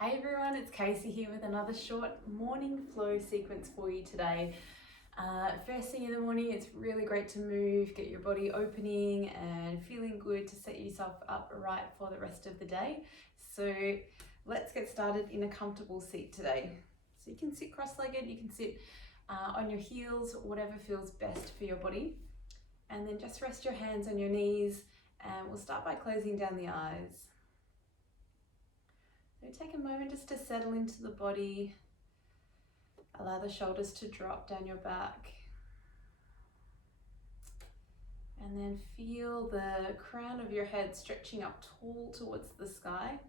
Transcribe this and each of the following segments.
Hey everyone, it's Casey here with another short morning flow sequence for you today. First thing in the morning, it's really great to move, get your body opening and feeling good to set yourself up right for the rest of the day. So let's get started in a comfortable seat today. So you can sit cross-legged, you can sit on your heels, whatever feels best for your body. And then just rest your hands on your knees and we'll start by closing down the eyes. So take a moment just to settle into the body. Allow the shoulders to drop down your back. And then feel the crown of your head stretching up tall towards the sky.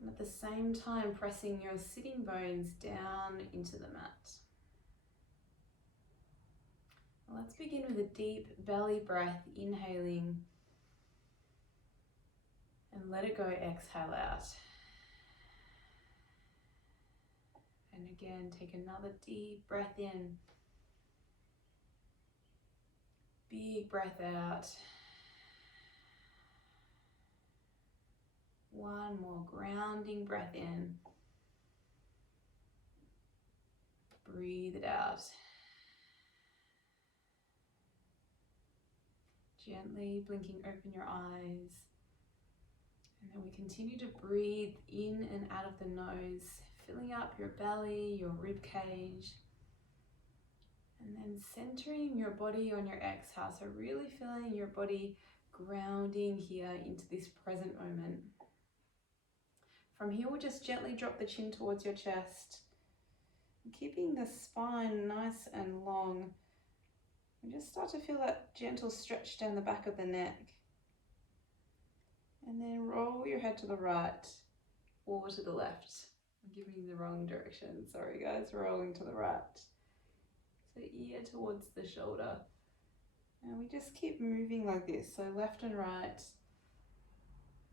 And at the same time, pressing your sitting bones down into the mat. Let's begin with a deep belly breath, inhaling. And let it go, exhale out. And again, take another deep breath in. Big breath out. One more grounding breath in. Breathe it out. Gently blinking open your eyes. And then we continue to breathe in and out of the nose, filling up your belly, your rib cage. And then centering your body on your exhale. So really feeling your body grounding here into this present moment. From here, we'll just gently drop the chin towards your chest. Keeping the spine nice and long. And just start to feel that gentle stretch down the back of the neck. And then roll your head to the right or to the left. I'm giving you the wrong direction. Sorry guys, rolling to the right. So ear towards the shoulder. And we just keep moving like this. So left and right.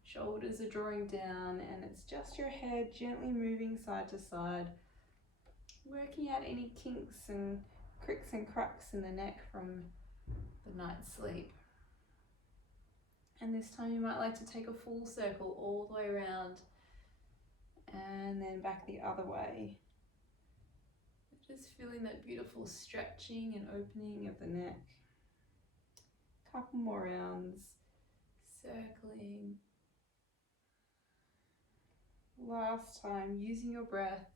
Shoulders are drawing down and it's just your head gently moving side to side. Working out any kinks and cricks and cracks in the neck from the night's sleep. And this time you might like to take a full circle all the way around and then back the other way. Just feeling that beautiful stretching and opening of the neck. Couple more rounds, circling. Last time, using your breath.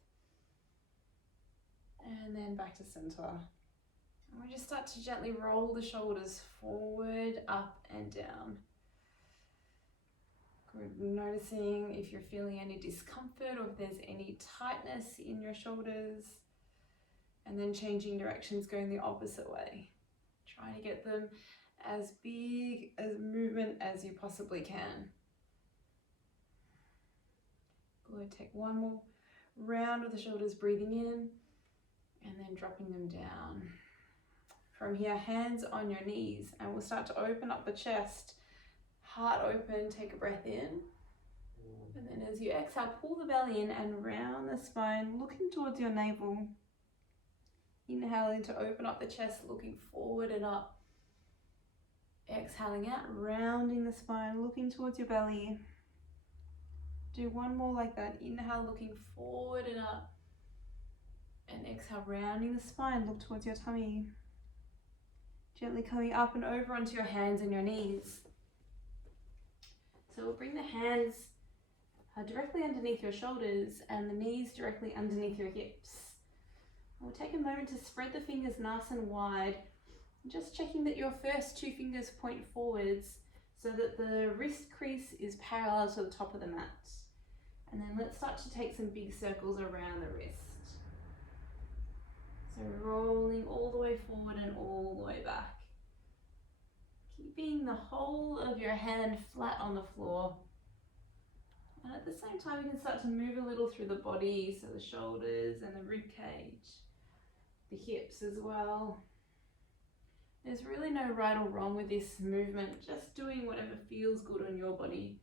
And then back to center. And we just start to gently roll the shoulders forward, up and down. Noticing if you're feeling any discomfort or if there's any tightness in your shoulders, and then changing directions, going the opposite way. Trying to get them as big as movement as you possibly can. Good, take one more round of the shoulders, breathing in and then dropping them down. From here, hands on your knees, and we'll start to open up the chest. Heart open, take a breath in. And then as you exhale, pull the belly in and round the spine, looking towards your navel. Inhaling to open up the chest, looking forward and up. Exhaling out, rounding the spine, looking towards your belly. Do one more like that. Inhale, looking forward and up. And exhale, rounding the spine, look towards your tummy. Gently coming up and over onto your hands and your knees. So we'll bring the hands directly underneath your shoulders and the knees directly underneath your hips. We'll take a moment to spread the fingers nice and wide, just checking that your first two fingers point forwards so that the wrist crease is parallel to the top of the mat. And then let's start to take some big circles around the wrist. So rolling all the way forward and all the way back. Keeping the whole of your hand flat on the floor. And at the same time, you can start to move a little through the body, so the shoulders and the rib cage, the hips as well. There's really no right or wrong with this movement, just doing whatever feels good on your body.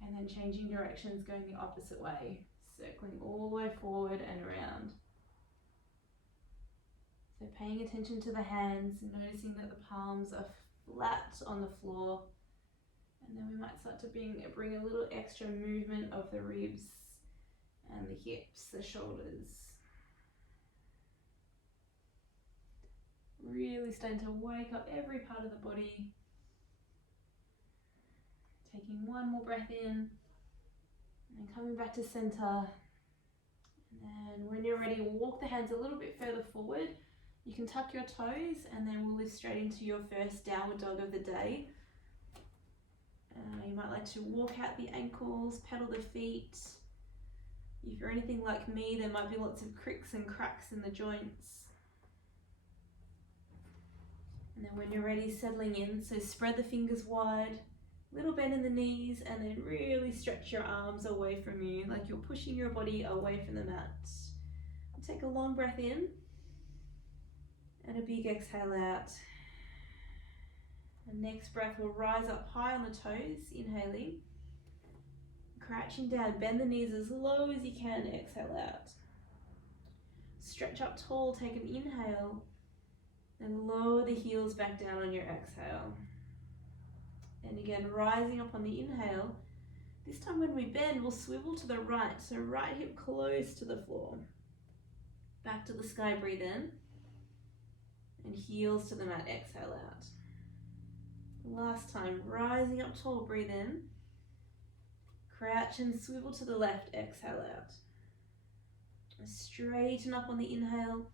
And then changing directions, going the opposite way, circling all the way forward and around. So paying attention to the hands, noticing that the palms are flat on the floor, And then we might start to bring a little extra movement of the ribs and the hips, the shoulders. Really starting to wake up every part of the body. Taking one more breath in and coming back to center. And when you're ready, walk the hands a little bit further forward. You can tuck your toes and then we'll lift straight into your first downward dog of the day. You might like to walk out the ankles, pedal the feet. If you're anything like me, there might be lots of cricks and cracks in the joints. And then when you're ready, settling in, so spread the fingers wide, little bend in the knees, and then really stretch your arms away from you, like you're pushing your body away from the mat. Take a long breath in, and a big exhale out. The next breath will rise up high on the toes, inhaling. Crouching down, bend the knees as low as you can, exhale out. Stretch up tall, take an inhale, then lower the heels back down on your exhale. And again, rising up on the inhale. This time when we bend, we'll swivel to the right, so right hip close to the floor. Back to the sky, breathe in. And heels to the mat, exhale out. Last time, rising up tall, breathe in. Crouch and swivel to the left, exhale out. Straighten up on the inhale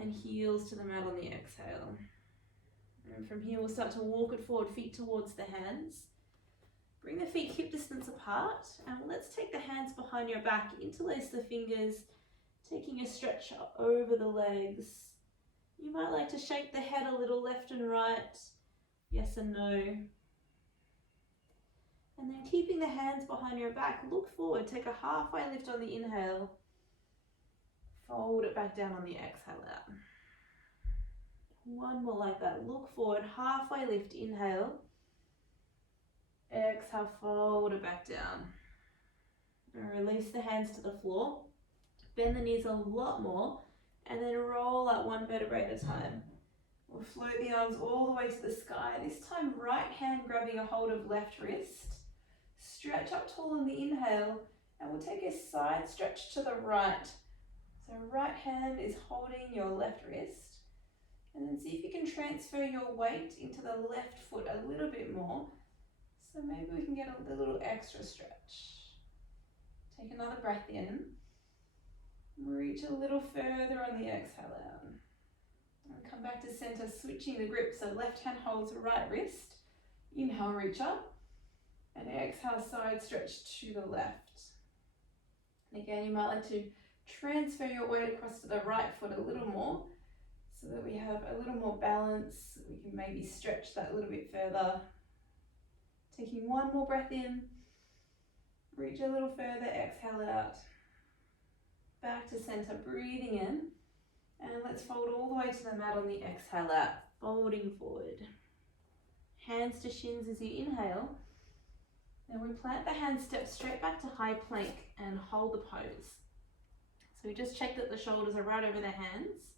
and heels to the mat on the exhale. And from here we'll start to walk it forward, feet towards the hands. Bring the feet hip distance apart and let's take the hands behind your back, interlace the fingers, taking a stretch over the legs. You might like to shake the head a little left and right, yes and no. And then keeping the hands behind your back, look forward, take a halfway lift on the inhale, fold it back down on the exhale out. One more like that, look forward, halfway lift, inhale, exhale, fold it back down. And release the hands to the floor, bend the knees a lot more, and then roll out one vertebrae at a time. We'll float the arms all the way to the sky, this time right hand grabbing a hold of left wrist. Stretch up tall on the inhale, and we'll take a side stretch to the right. So right hand is holding your left wrist, and then see if you can transfer your weight into the left foot a little bit more. So maybe we can get a little extra stretch. Take another breath in, reach a little further on the exhale out. And come back to center, switching the grip, so left hand holds the right wrist. Inhale, reach up. And exhale, side stretch to the left. And again, you might like to transfer your weight across to the right foot a little more so that we have a little more balance. We can maybe stretch that a little bit further. Taking one more breath in, reach a little further, exhale out. Back to center, breathing in. And let's fold all the way to the mat on the exhale out, folding forward. Hands to shins as you inhale. Then we plant the hands, step straight back to high plank and hold the pose. So we just check that the shoulders are right over the hands,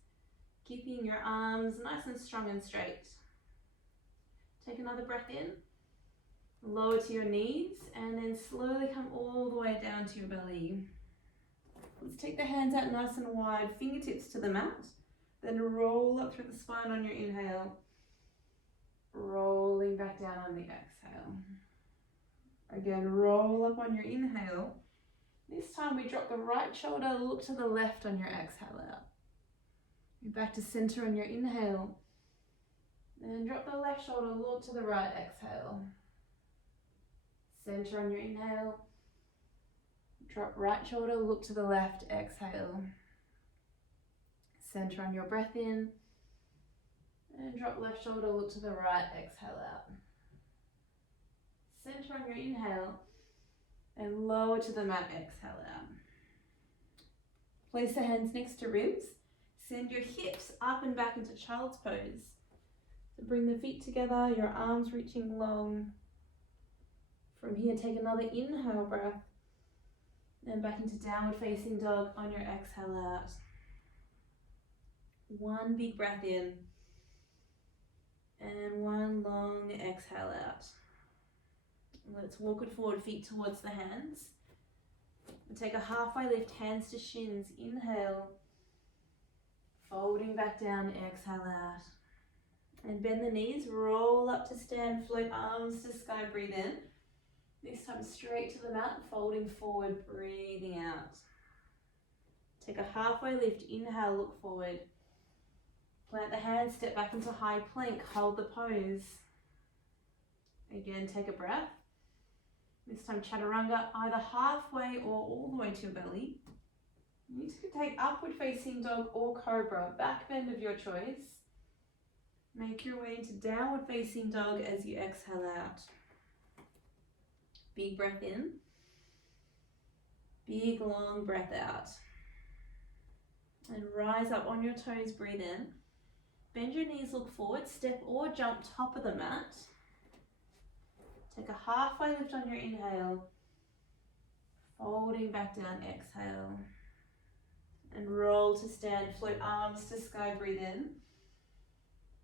keeping your arms nice and strong and straight. Take another breath in, lower to your knees, and then slowly come all the way down to your belly. Let's take the hands out nice and wide, fingertips to the mat, then roll up through the spine on your inhale, rolling back down on the exhale. Again, roll up on your inhale. This time we drop the right shoulder, look to the left on your exhale out. You're back to center on your inhale. Then drop the left shoulder, look to the right, exhale. Center on your inhale. Drop right shoulder, look to the left, exhale. Center on your breath in. And drop left shoulder, look to the right, exhale out. Center on your inhale and lower to the mat, exhale out. Place the hands next to ribs. Send your hips up and back into child's pose. So bring the feet together, your arms reaching long. From here, take another inhale breath. Then back into downward facing dog on your exhale out. One big breath in. And one long exhale out. Let's walk it forward, feet towards the hands. And take a halfway lift, hands to shins. Inhale. Folding back down, exhale out. And bend the knees, roll up to stand, float arms to sky, breathe in. This time straight to the mat, folding forward, breathing out. Take a halfway lift, inhale, look forward. Plant the hands, step back into high plank, hold the pose. Again, take a breath. This time chaturanga, either halfway or all the way to your belly. You can take upward facing dog or cobra, back bend of your choice. Make your way into downward facing dog as you exhale out. Big breath in. Big long breath out. And rise up on your toes, breathe in. Bend your knees, look forward, step or jump top of the mat. Take a halfway lift on your inhale. Folding back down, exhale. And roll to stand, float arms to sky, breathe in.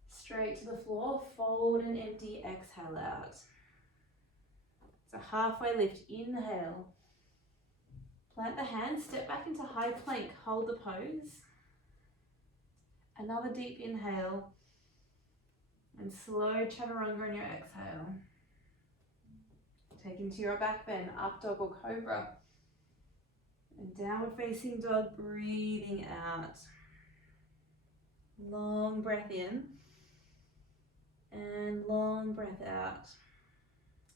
Straight to the floor, fold and empty, exhale out. So halfway lift, inhale. Plant the hands, step back into high plank, hold the pose. Another deep inhale. And slow chaturanga on your exhale. Take into your back bend, up dog or cobra. And downward facing dog, breathing out. Long breath in. And long breath out.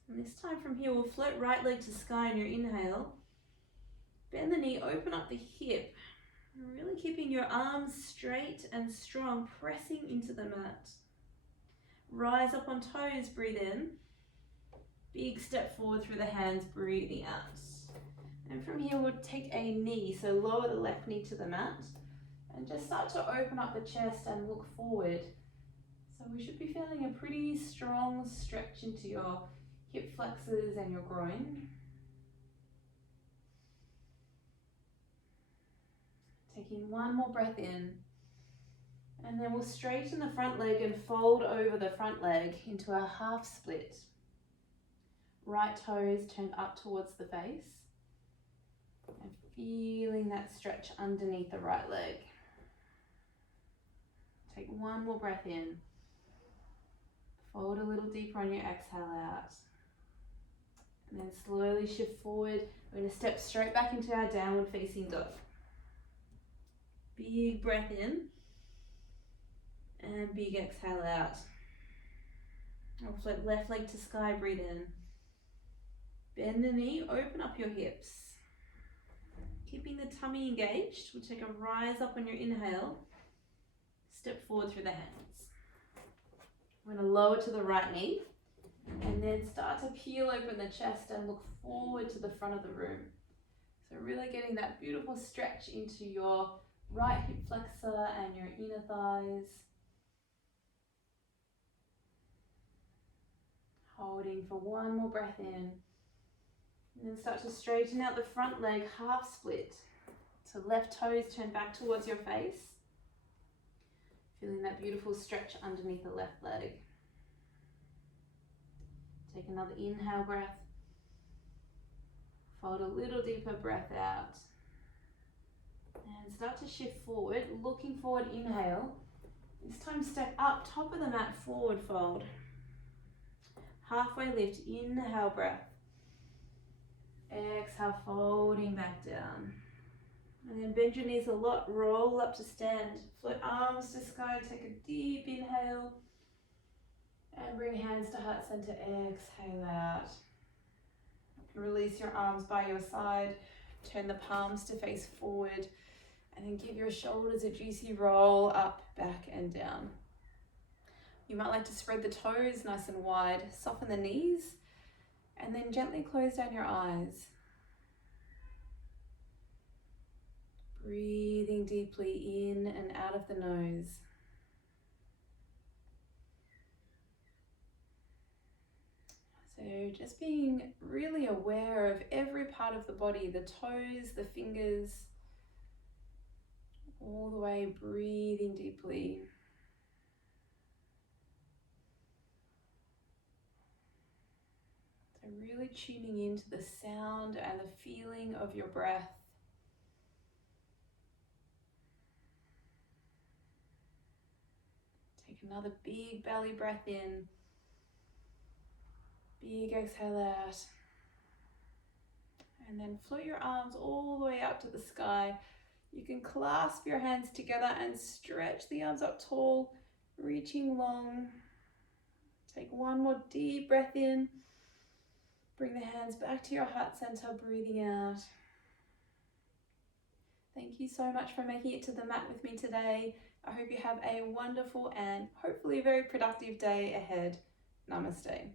And this time from here, we'll float right leg to sky on your inhale. Bend the knee, open up the hip. Really keeping your arms straight and strong, pressing into the mat. Rise up on toes, breathe in. Big step forward through the hands, breathing out. And from here, we'll take a knee, so lower the left knee to the mat. And just start to open up the chest and look forward. So we should be feeling a pretty strong stretch into your hip flexors and your groin. Taking one more breath in. And then we'll straighten the front leg and fold over the front leg into a half split. Right toes turned up towards the face. And feeling that stretch underneath the right leg. Take one more breath in. Fold a little deeper on your exhale out. And then slowly shift forward. We're going to step straight back into our downward facing dog. Big breath in. And big exhale out. I'll float left leg to sky, breathe in. Bend the knee, open up your hips. Keeping the tummy engaged, we'll take a rise up on your inhale. Step forward through the hands. We're going to lower to the right knee and then start to peel open the chest and look forward to the front of the room. So really getting that beautiful stretch into your right hip flexor and your inner thighs. Holding for one more breath in. And then start to straighten out the front leg, half split. So left toes turn back towards your face. Feeling that beautiful stretch underneath the left leg. Take another inhale breath. Fold a little deeper breath out. And start to shift forward, looking forward, inhale. This time step up, top of the mat, forward fold. Halfway lift, inhale breath. Exhale, folding back down. And then bend your knees a lot, roll up to stand. Float arms to sky, take a deep inhale. And bring hands to heart center, exhale out. Release your arms by your side. Turn the palms to face forward. And then give your shoulders a juicy roll up, back and down. You might like to spread the toes nice and wide. Soften the knees. And then gently close down your eyes. Breathing deeply in and out of the nose. So just being really aware of every part of the body, the toes, the fingers, all the way, breathing deeply. So really tuning into the sound and the feeling of your breath. Take another big belly breath in. Big exhale out. And then float your arms all the way up to the sky. You can clasp your hands together and stretch the arms up tall, reaching long. Take one more deep breath in. Bring the hands back to your heart center, breathing out. Thank you so much for making it to the mat with me today. I hope you have a wonderful and hopefully very productive day ahead. Namaste.